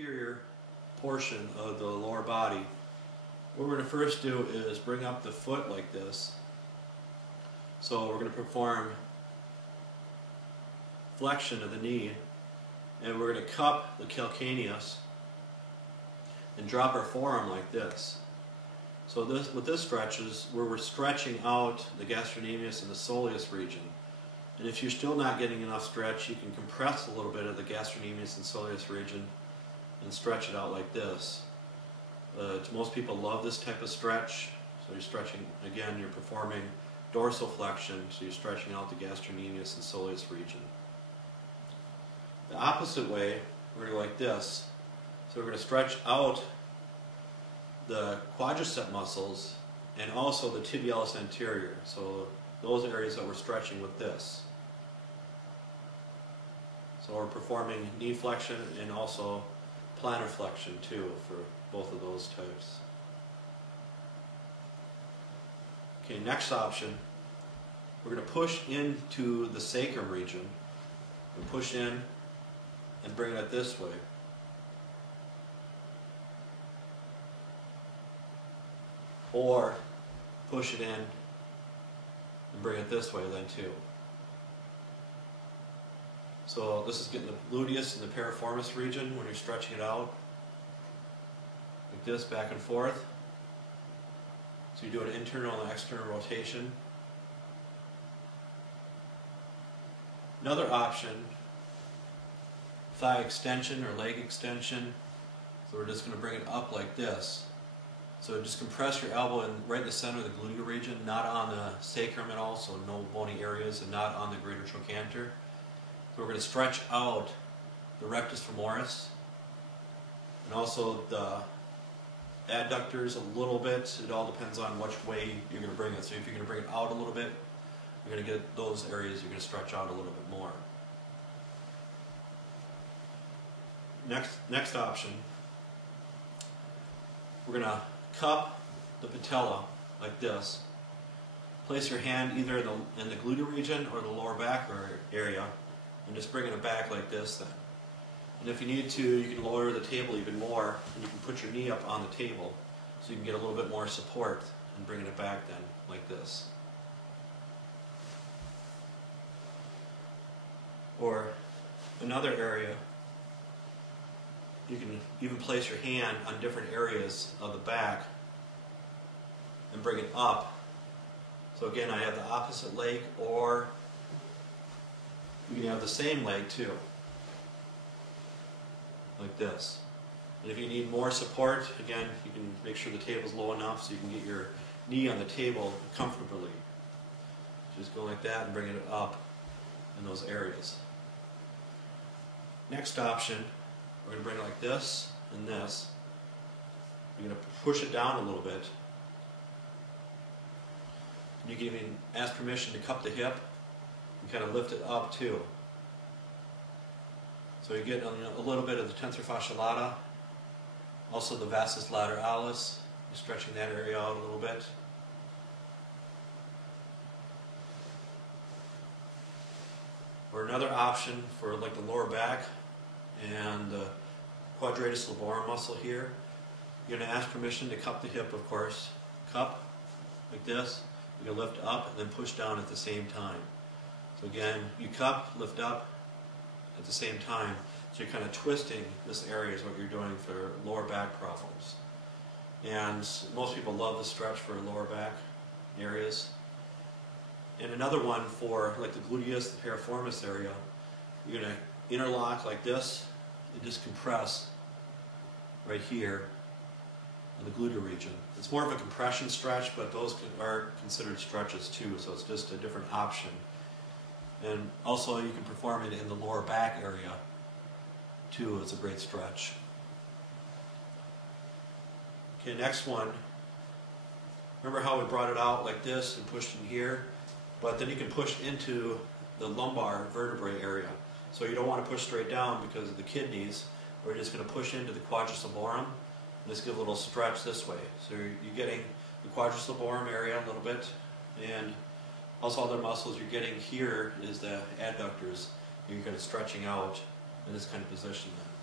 posterior portion of the lower body, what we're going to first do is bring up the foot like this. So we're going to perform flexion of the knee, and we're going to cup the calcaneus and drop our forearm like this. So what this stretch is where we're stretching out the gastrocnemius and the soleus region. And if you're still not getting enough stretch, you can compress a little bit of the gastrocnemius and soleus region and stretch it out like this. Most people love this type of stretch. So you're stretching, again, you're performing dorsiflexion, so you're stretching out the gastrocnemius and soleus region. The opposite way, we're going to go like this. So we're going to stretch out the quadricep muscles and also the tibialis anterior. So those areas that we're stretching with this. So we're performing knee flexion and also plantar flexion too for both of those types. Okay, next option, we're going to push into the sacrum region. We push in and bring it this way. Or push it in and bring it this way then too. So this is getting the gluteus and the piriformis region when you're stretching it out. Like this, back and forth. So you do an internal and external rotation. Another option, thigh extension or leg extension. So we're just going to bring it up like this. So just compress your elbow in right in the center of the gluteal region, not on the sacrum at all, so no bony areas, and not on the greater trochanter. So we're going to stretch out the rectus femoris and also the adductors a little bit. It all depends on which way you're going to bring it. So if you're going to bring it out a little bit, you're going to get those areas you're going to stretch out a little bit more. Next option, we're going to cup the patella like this. Place your hand either in the gluteal region or the lower back area and just bring it back like this then. And if you need to, you can lower the table even more and you can put your knee up on the table so you can get a little bit more support and bringing it back then like this. Or another area, you can even place your hand on different areas of the back and bring it up. So again, I have the opposite leg, or you can have the same leg too, like this. And if you need more support, again, you can make sure the table's low enough so you can get your knee on the table comfortably. Just go like that and bring it up in those areas. Next option, we're going to bring it like this and this. You're going to push it down a little bit. You can even ask permission to cup the hip and kind of lift it up too. So you get a little bit of the tensor fasciae lata, also the vastus lateralis. You're stretching that area out a little bit. Or another option for like the lower back and the quadratus laborum muscle here. You're going to ask permission to cup the hip, of course. Cup, like this. You're going to lift up and then push down at the same time. So again, you cup, lift up at the same time. So you're kind of twisting this area is what you're doing for lower back problems. And most people love the stretch for lower back areas. And another one for like the gluteus, the piriformis area, you're going to interlock like this and just compress right here in the gluteal region. It's more of a compression stretch, but those are considered stretches too, so it's just a different option. And also you can perform it in the lower back area too. It's a great stretch. Okay, next one. Remember how we brought it out like this and pushed in here? But then you can push into the lumbar vertebrae area. So you don't want to push straight down because of the kidneys. We're just going to push into the quadratus laborum and just give a little stretch this way. So you're getting the quadratus laborum area a little bit, and also other muscles you're getting here is the adductors. You're kind of stretching out in this kind of position then.